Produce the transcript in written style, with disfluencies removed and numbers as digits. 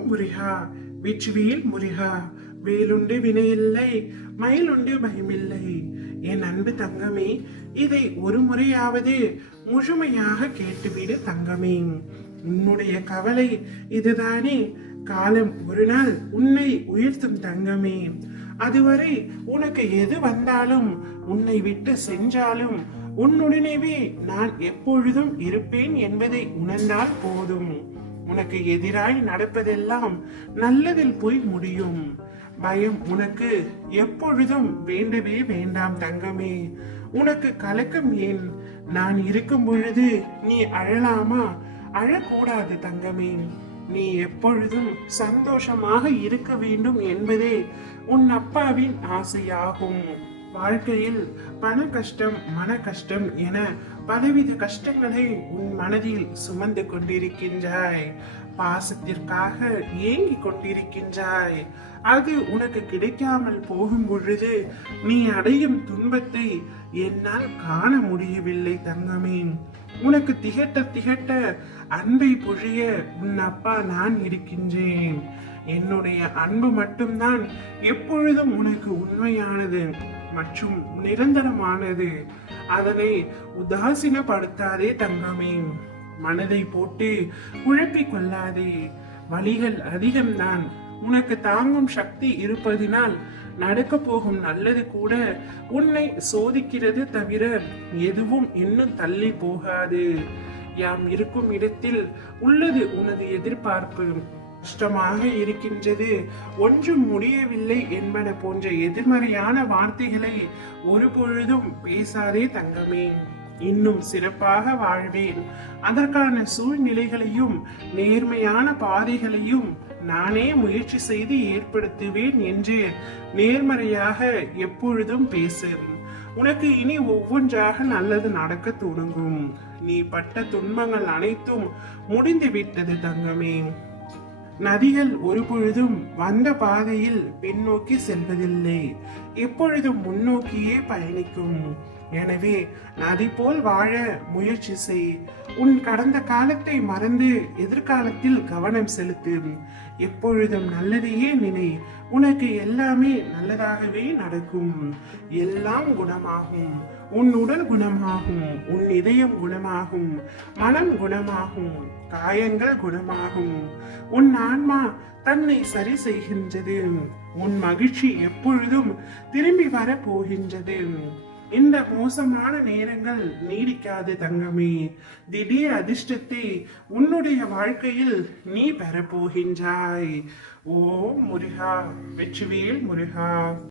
ஓம் முருகா, வெற்றிவேல் முருகா. வேலுண்டு வினையில்லை, மயிலுண்டு பயமில்லை. என் அன்பு தங்கமே, இதை ஒரு முறையாவது முழுமையாக கேட்டுவிடு தங்கமே. உன்னுடைய கவலை இதுதானே? காலம் ஒரு நாள் உன்னை உயர்த்தும் தங்கமே. அதுவரை உனக்கு எது வந்தாலும், உன்னை விட்டு சென்றாலும், உன்னுடனேவே நான் எப்பொழுதும் இருப்பேன் என்பதை உணர்ந்தால் போதும். உனக்கு எதிராய் நடப்பதெல்லாம் நல்லதில் போய் முடியும். பயம் உனக்கு எப்பொழுதும் வேண்டவே வேண்டாம் தங்கமே. உனக்கு கலக்கம் ஏன்? நான் இருக்கும் பொழுது நீ அழலாமா? அழக்கூடாது தங்கமே. நீ எப்பொழுதும் சந்தோஷமாக இருக்க வேண்டும் என்பதே உன் அப்பாவின் ஆசையாகும். வாழ்க்கையில் பண கஷ்டம், மன கஷ்டம் என பலவித கஷ்டங்களை உன் மனதில் சுமந்து கொண்டிருக்கின்றாய். பாசத்திற்காக ஏங்கிக் கொண்டிருக்கின்றாய். அது உனக்கு கிடைக்காமல் போகும் பொழுது நீ அடையும் துன்பத்தை என்னால் காண முடியவில்லை தங்கமே. உனக்கு திகட்ட திகட்ட அன்பை பொழிய உன் அப்பா நான் இருக்கின்றேன். என்னுடைய அன்பு மட்டும்தான் எப்பொழுதும் உனக்கு உண்மையானது மற்றும் நிரந்தரமானது. அதனை உதாசீனப்படுத்தாதே தங்கமே. மனதை போட்டு குழப்பிக் கொள்ளாதே. வலிகள் அதிகம்தான். உனக்கு தாங்கும் சக்தி இருப்பதினால் நடக்க போகும் நல்லது கூட உன்னை சோதிக்கிறது தவிர எதுவும் இன்னும் தள்ளி போகாது. யாம் இருக்கும் இடத்தில் உள்ளது உனது எதிர்பார்ப்பு. கஷ்டமாக இருக்கின்றது, ஒன்றும் முடியவில்லை என்பன போன்ற எதிர்மறையான வார்த்தைகளை ஒரு பொழுதும் பேசாதே தங்கமே. இன்னும் சிறப்பாக வாழ்வேன். அதற்கான சூழ்நிலைகளையும் நேர்மையான பாதைகளையும் நானே முயற்சி செய்து ஏற்படுத்துவேன் என்று நேர்மறையாக எப்பொழுதும் பேசு. உனக்கு இனி ஒவ்வொன்றாக நல்லது நடக்க தொடங்கும். நீ பட்ட துன்பங்கள் அனைத்தும் முடிந்து விட்டது தங்கமே. நதிகள் ஒரு பொழுதும் வந்த பாதையில் பின்னோக்கி செல்வதில்லை, எப்பொழுதும் முன்னோக்கியே பயணிக்கும். எனவே நதி போல் வாழ முயற்சி செய். உன் கடந்த காலத்தை மறந்து எதிர்காலத்தில் கவனம் செலுத்து. எப்பொழுதும் நல்லதையே நினை. உனக்கு எல்லாமே நல்லதாகவே நடக்கும். எல்லாம் குணமாகும். உன் உடல் குணமாகும், உன் இதயம் குணமாகும், மனம் குணமாகும், காயங்கள் குணமாகும். உன் ஆன்மா தன்னை சரி செய்கின்றது. உன் மகிழ்ச்சி எப்பொழுதும் திரும்பி வர போகின்றது. இந்த மோசமான நேரங்கள் நீடிக்காது தங்கமே. திடீர் அதிர்ஷ்டத்தை உன்னுடைய வாழ்க்கையில் நீ பெறப்போகின்றாய். ஓம் முருகா, வெற்றிவேல் முருகா.